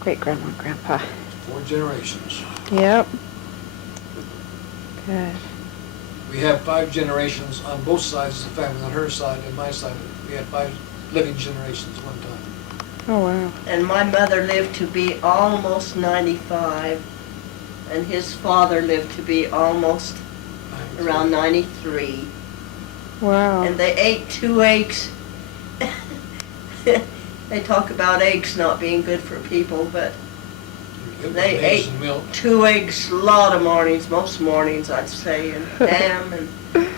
great-grandma and grandpa. 4 generations. Yep. Good. We have 5 generations on both sides of the family, on her side and my side. We had 5 living generations at one time. Oh, wow. And my mother lived to be almost 95, and his father lived to be almost around 93. Wow. And they ate 2 eggs. They talk about eggs not being good for people, but they Eggs ate and milk. 2 eggs a lot of mornings, most mornings I'd say, and ham, and of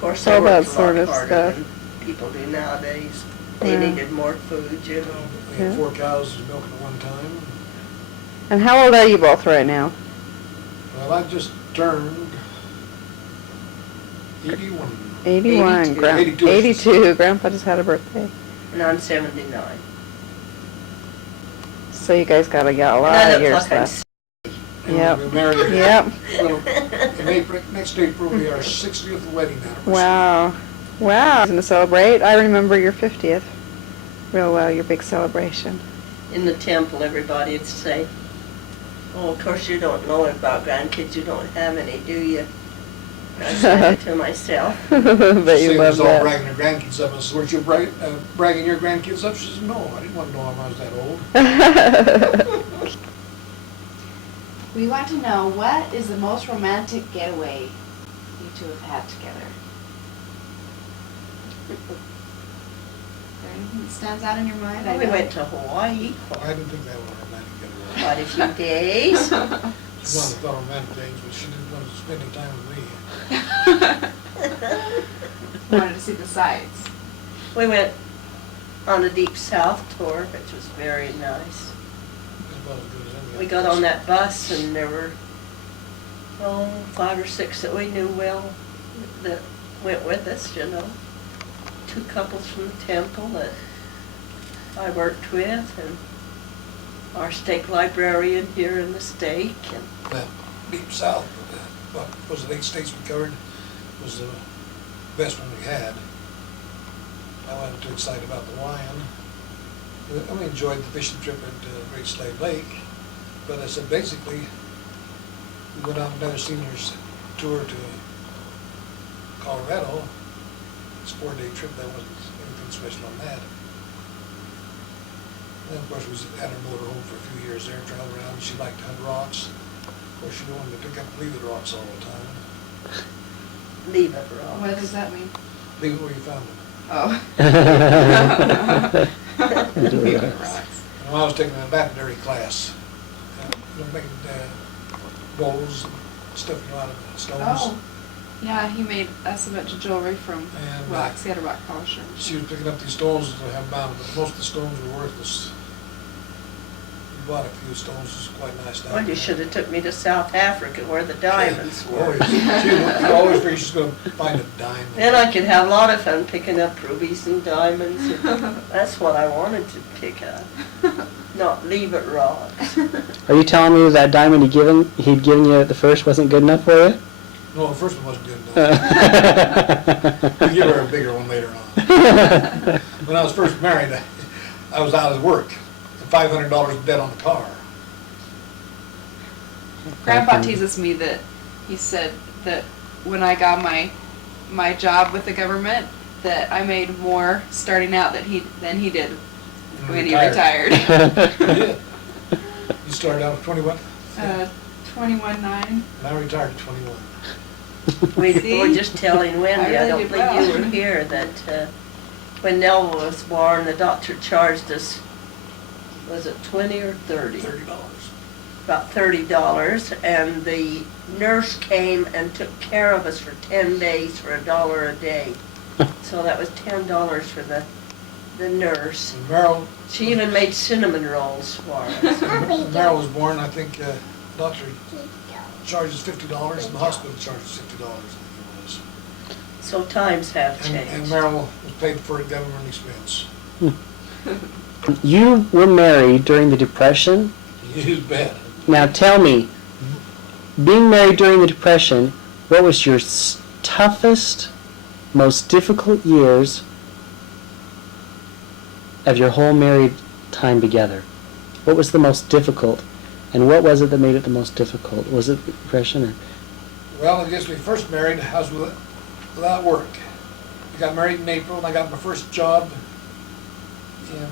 course they All that worked a sort lot of harder stuff. than people do nowadays. They Yeah. needed more food, you know. We had Yeah. 4 cows and milk at one time. And how old are you both right now? Well, I just turned 81. 81. 82. 82. 82. Grandpa just had a birthday. And I'm 79. So you guys got a lot And I of look years like I'm left. And Yep. we were married. Yep. Well, in April, next April will be our 60th wedding anniversary. Wow. Wow. Going to celebrate? I remember your 50th real well, your big celebration. In the temple, everybody would say, "Oh, of course you don't know about grandkids. You don't have any, do you?" I said it to myself. But you She love was all that. bragging her grandkids up. I said, weren't you bragging your grandkids up? She said, no, I didn't want to know them. I was that old. We want to know, what is the most romantic getaway you two have had together? Is there anything that stands out in your mind? We went to Hawaii I didn't think that was a romantic getaway. quite a few days. She wanted to thought romantic things, but she didn't want to spend any time with me. Wanted to see the sights. We went on a Deep South tour, which was very nice. It was about as good as any We other got place. on that bus and there were, 5 or 6 that we knew well that went with us, you know. 2 couples from the temple that I worked with, and our stake librarian here in the stake. And That Deep South, what was it, 8 states we covered, was the best one we had. I wasn't too excited about the wine. We enjoyed the fishing trip at Great Slave Lake, but I said basically, we went on another seniors tour to Colorado. It's a 4-day trip, that wasn't anything special on that. And then of course we had our motor home for a few years there, traveled around. She liked to hunt rocks. Of course, she wanted to pick up and leave the rocks all the time. leave it wrong. What does that mean? Leave it where you found them. Oh. And when I was taking a lapidary class, making bowls and stuff out of stones. Oh. Yeah, he made us a bunch of jewelry from And, rocks. He had a rock polisher. She was picking up these stones to have mounted, but most of the stones were worthless. We bought a few stones, it was quite nice down Well, you there. should have took me to South Africa where the diamonds were. Always, she always figured she's gonna find a diamond. Then I could have a lot of fun picking up rubies and diamonds. And that's what I wanted to pick up, not leave it rocks. Are you telling me that diamond he'd given you at the first wasn't good enough for you? No, the first one wasn't good enough. We'll give her a bigger one later on. When I was first married, I was out of work, and $500 in debt on the car. Grandpa teases me that he said that when I got my job with the government, that I made more starting out than he did when he retired. You did. You started out at 21, 21.9. and I retired at 21. We See? were just telling Wendy, I I really don't did believe well. you were here, that when Nell was born, the doctor charged us, was it 20 or 30? $30. About $30, and the nurse came and took care of us for 10 days for $1 a day. So that was $10 for the nurse. When Merrill, She even made cinnamon rolls for us. when Merrill was born, I think doctor charges $50, and the hospital charges $50, I think it was. So times have And changed. Merrill was paid for at government expense. You were married during the Depression. You bet. Now tell me, being married during the Depression, what was your toughest, most difficult years of your whole married time together? What was the most difficult? And what was it that made it the most difficult? Was it depression or? Well, I guess when we first married, I was without work. We got married in April, and I got my first job in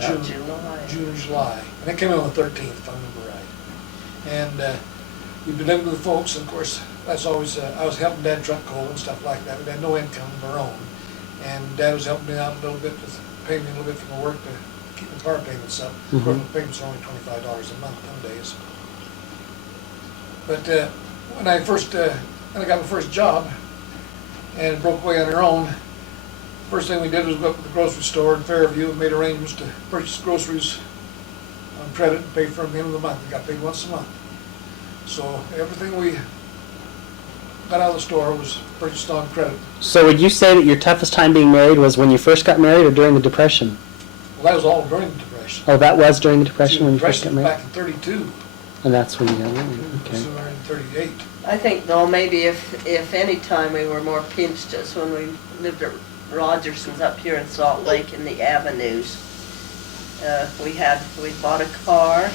June or July. And it came in on the 13th, if I remember right. And we've been living with the folks, and of course, that's always, I was helping Dad truck coal and stuff like that. We had no income of our own. And Dad was helping me out a little bit, with paying me a little bit for my work to keep the car payments up. Of course, the payments are only $25 a month nowadays. But when I got my first job and broke away on our own, first thing we did was go up to the grocery store in Fairview and made arrangements to purchase groceries on credit and pay for them at the end of the month. We got paid once a month. So everything we got out of the store was purchased on credit. So would you say that your toughest time being married was when you first got married or during the Depression? Well, that was all during the Depression. Oh, that was during the Depression when you first got Depression married? back in 32. And that's when you got married, okay. So we're in 38. I think though, maybe if any time we were more pinched, it's when we lived at Rogerson's up here in Salt Lake in the Avenues. We bought a car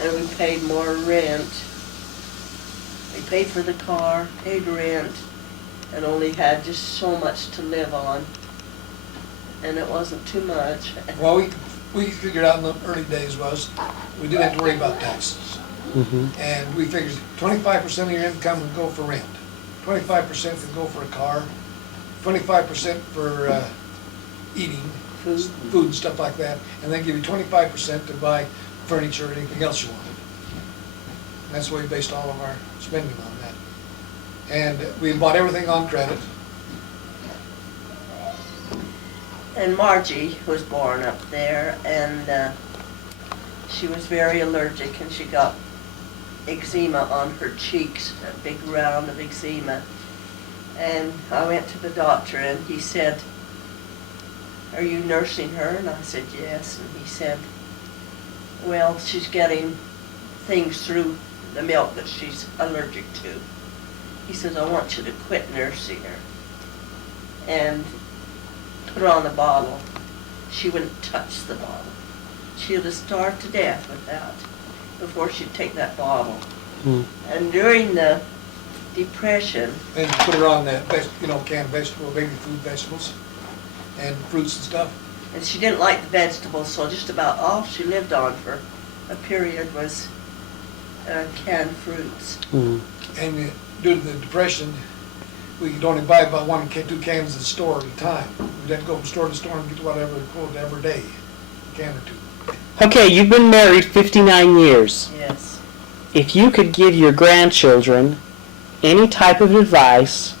and we paid more rent. We paid for the car, paid rent, and only had just so much to live on. And it wasn't too much. Well, we figured out in the early days was we didn't have to worry about taxes. Mm-hmm. And we figured 25% of your income would go for rent, 25% would go for a car, 25% for eating, Food. food and stuff like that, and then give you 25% to buy furniture or anything else you wanted. And that's the way we based all of our spending on that. And we bought everything on credit. And Margie was born up there, and she was very allergic, and she got eczema on her cheeks, a big round of eczema. And I went to the doctor, and he said, "Are you nursing her?" And I said, "Yes." And he said, "Well, she's getting things through the milk that she's allergic to." He says, "I want you to quit nursing her and put her on the bottle." She wouldn't touch the bottle. She would have starved to death without, before she'd take that bottle. Mm. And during the Depression, And put her on that, canned vegetable, baby food vegetables, and fruits and stuff. and she didn't like the vegetables, so just about all she lived on for a period was canned fruits. Mm. And due to the Depression, we could only buy about 1 or 2 cans at the store at a time. We'd have to go from store to store and get whatever we quoted every day, a can or 2. Okay, you've been married 59 years. Yes. If you could give your grandchildren any type of advice